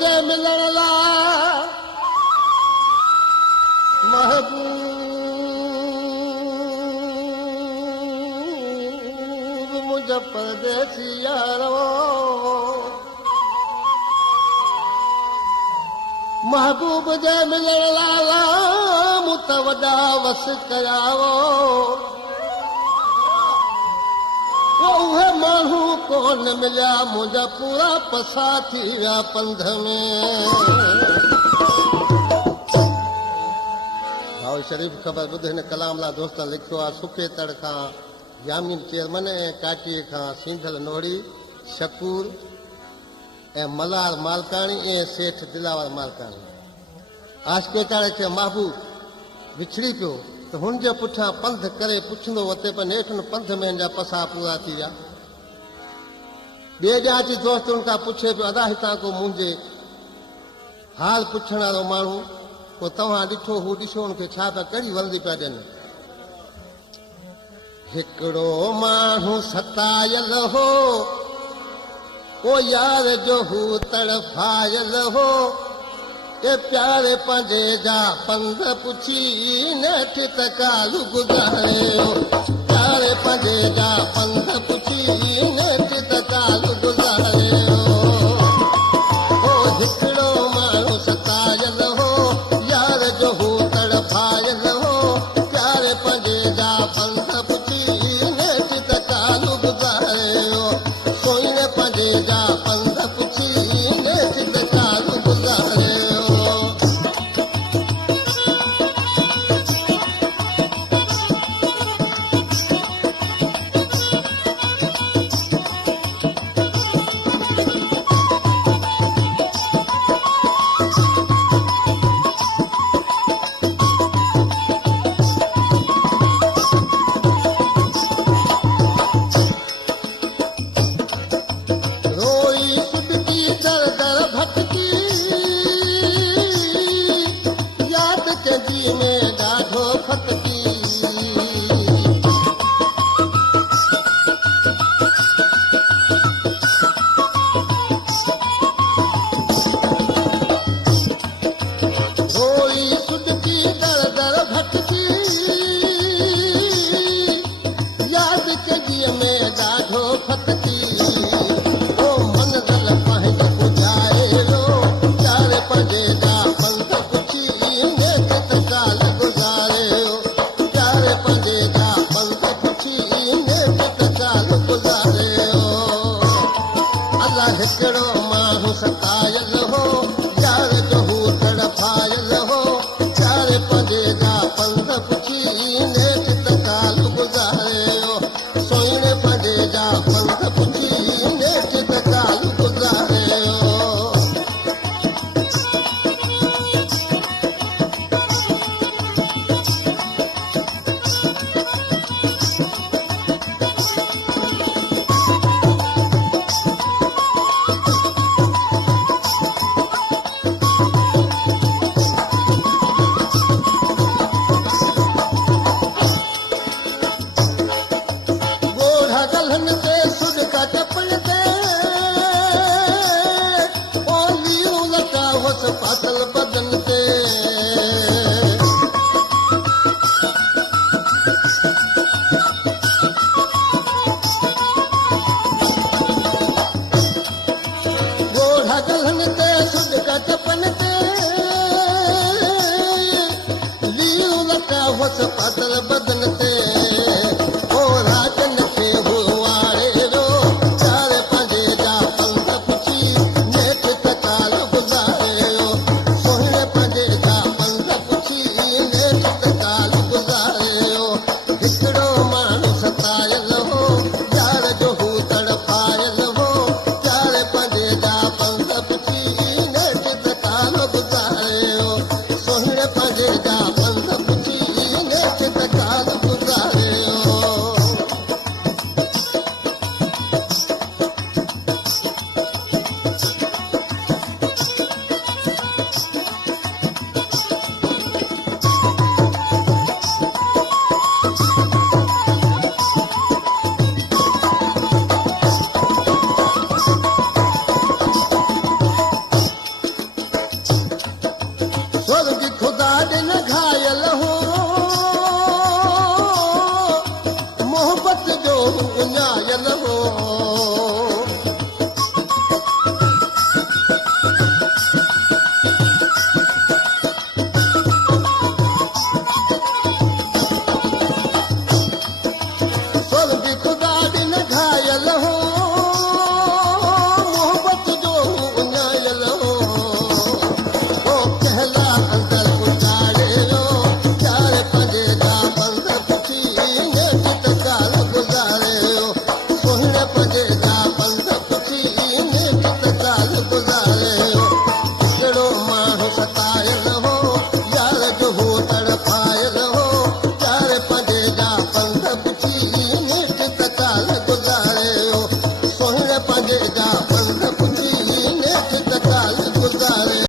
जे मिलण लाइ महबूब मुंहिंजो परदेसी यारो महबूब जे मिलण लाइ मूं त वॾा वस कयाओ उहे माण्हू कोन मिलिया मुंहिंजा पूरा पसा थी विया पंध में भाउ शरीफ़ ख़बर ॿुध हिन कलाम लाइ दोस्तनि लिखियो आहे सुखे तड़ खां यामीन चेयरमैन ऐं काटीअ खां सींधल नोड़ी शकूर ऐं मलार मालकाणी ऐं सेठ दिलावर मालकाणी आशपेटाड़े चयो महबूब विछड़ी पियो त हुनजे पुठियां पंध करे पुछंदो वते पर नेठि पंध में हिन जा पसा पूरा थी विया ॿिए ॾांहुं अची दोस्त हुन खां पुछे पियो अदा हितां को मुंहिंजे हाल पुछण वारो माण्हू पोइ तव्हां ॾिठो हू ॾिसो हुनखे छा पिया कड़ी वलंदी पिया ॾियनि हिकिड़ो माण्हू सतायल हो ओ यार जो हू तड़फायल हो ए प्यारे पंजे जा पंध पुछी नेठि त कालू गुज़ारियो प्यारे पंजे जा पंध पुछी नेठि त कालू गुज़ारियो ओ हिकिड़ो माण्हू सतायल हो यार जो हू तड़फायल हो प्यारे पंजे जा पंध पुछी नेठि त कालू गुज़ारियो सोइने पंजे जा पंध पुछी नेठि त कालू गुज़ारियो पातल बदन ते